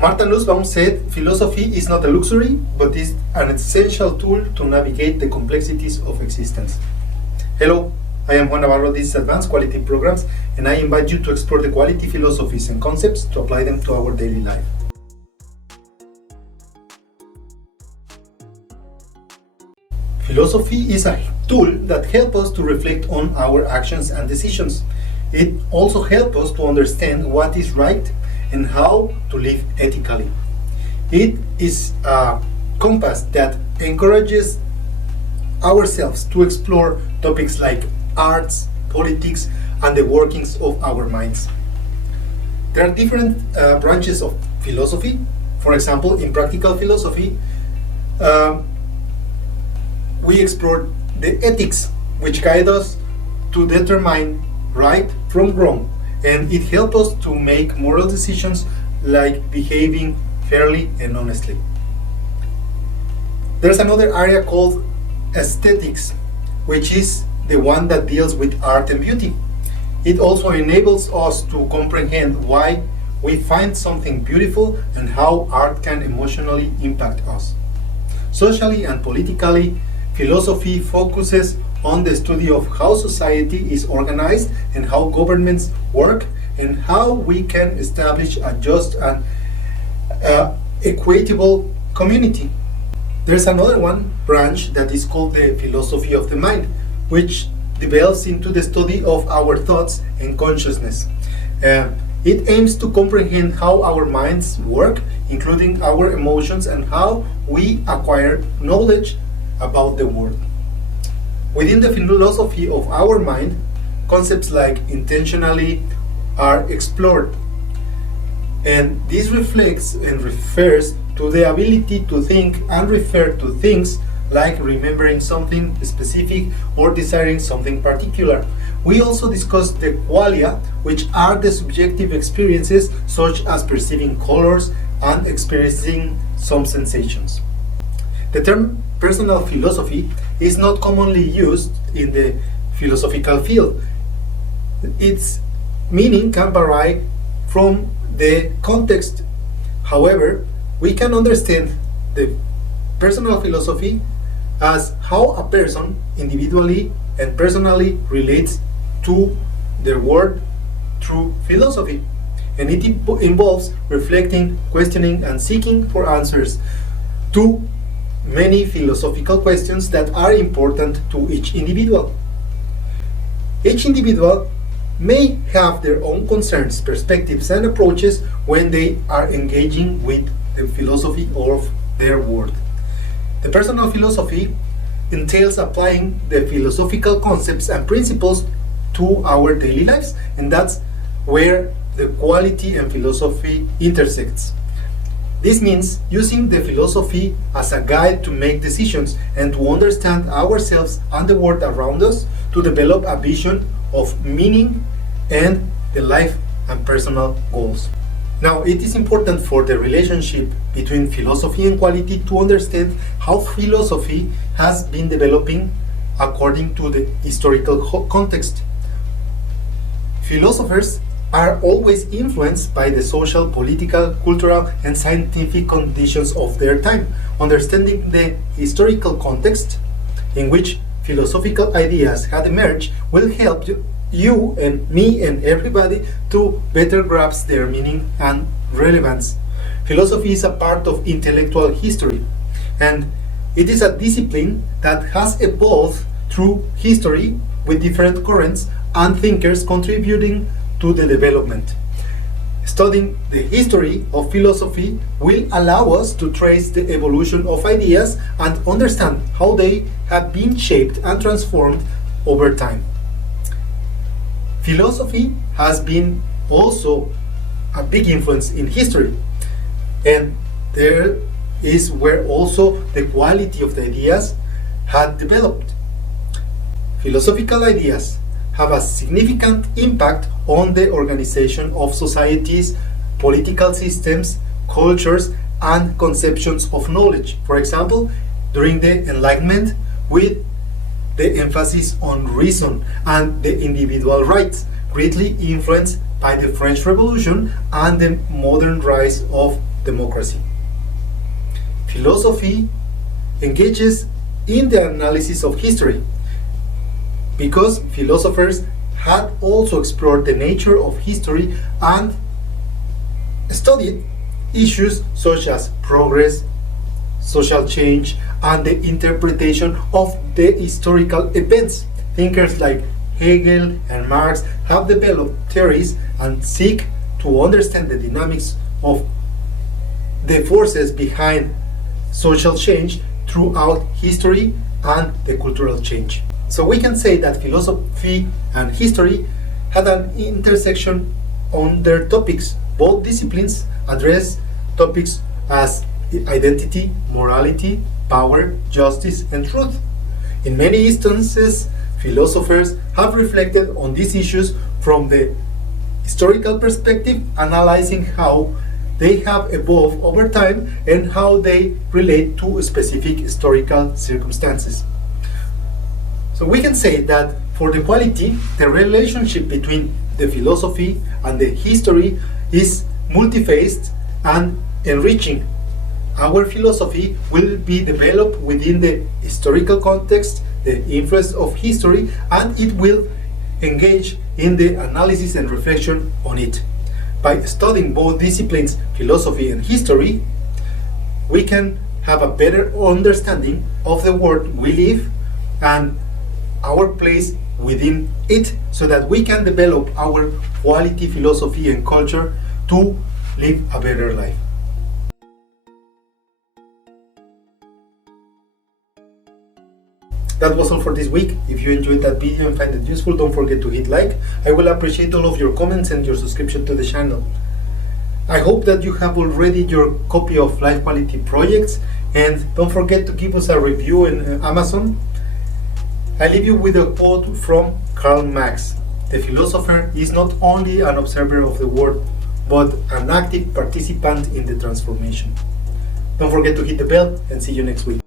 Martha Nussbaum said, philosophy is not a luxury, but is an essential tool to navigate the complexities of existence. Hello, I am Juan Navarro. This is Advanced Quality Programs, and I invite you to explore the quality philosophies and concepts to apply them to our daily life. Philosophy is a tool that helps us to reflect on our actions and decisions. It also helps us to understand what is right and how to live ethically. It is a compass that encourages ourselves to explore topics like arts, politics, and the workings of our minds. There are different branches of philosophy. For example, in practical philosophy, we explore the ethics, which guide us to determine right from wrong, and it helps us to make moral decisions like behaving fairly and honestly. There's another area called aesthetics, which is the one that deals with art and beauty. It also enables us to comprehend why we find something beautiful and how art can emotionally impact us. Socially and politically, philosophy focuses on the study of how society is organized and how governments work and how we can establish a just and equitable community. There's another one branch that is called the philosophy of the mind, which delves into the study of our thoughts and consciousness. It aims to comprehend how our minds work, including our emotions, and how we acquire knowledge about the world. Within the philosophy of our mind, concepts like intentionally are explored, and this reflects and refers to the ability to think and refer to things like remembering something specific or desiring something particular. We also discuss the qualia, which are the subjective experiences such as perceiving colors and experiencing some sensations. The term personal philosophy is not commonly used in the philosophical field. Its meaning can vary from the context. However, we can understand the personal philosophy as how a person individually and personally relates to their world through philosophy. And it involves reflecting, questioning, and seeking for answers to many philosophical questions that are important to each individual. Each individual may have their own concerns, perspectives, and approaches when they are engaging with the philosophy of their world. The personal philosophy entails applying the philosophical concepts and principles to our daily lives, and that's where the quality and philosophy intersects. This means using the philosophy as a guide to make decisions and to understand ourselves and the world around us, to develop a vision of meaning and the life and personal goals. Now, it is important for the relationship between philosophy and quality to understand how philosophy has been developing according to the historical context. Philosophers are always influenced by the social, political, cultural, and scientific conditions of their time. Understanding the historical context in which philosophical ideas had emerged will help you and me and everybody to better grasp their meaning and relevance. Philosophy is a part of intellectual history, and it is a discipline that has evolved through history with different currents and thinkers contributing to the development. Studying the history of philosophy will allow us to trace the evolution of ideas and understand how they have been shaped and transformed over time. Philosophy has been also a big influence in history, and there is where also the quality of the ideas had developed. Philosophical ideas have a significant impact on the organization of societies, political systems, cultures, and conceptions of knowledge. For example, during the Enlightenment, with the emphasis on reason and the individual rights, greatly influenced by the French Revolution and the modern rise of democracy. Philosophy engages in the analysis of history because philosophers had also explored the nature of history and studied issues such as progress, social change, and the interpretation of the historical events. Thinkers like Hegel and Marx have developed theories and seek to understand the dynamics of the forces behind social change throughout history and the cultural change. So we can say that philosophy and history had an intersection on their topics. Both disciplines address topics as identity, morality, power, justice, and truth. In many instances, philosophers have reflected on these issues from the historical perspective, analyzing how they have evolved over time and how they relate to specific historical circumstances. So we can say that for the quality, the relationship between the philosophy and the history is multifaced and enriching. Our philosophy will be developed within the historical context, the influence of history, and it will engage in the analysis and reflection on it. By studying both disciplines, philosophy and history, we can have a better understanding of the world we live and our place within it, so that we can develop our quality philosophy and culture to live a better life. That was all for this week. If you enjoyed that video and find it useful, don't forget to hit like. I will appreciate all of your comments and your subscription to the channel. I hope that you have already your copy of Life Quality Projects, and don't forget to give us a review in Amazon. I leave you with a quote from Karl Marx. The philosopher is not only an observer of the world, but an active participant in the transformation. Don't forget to hit the bell, and see you next week.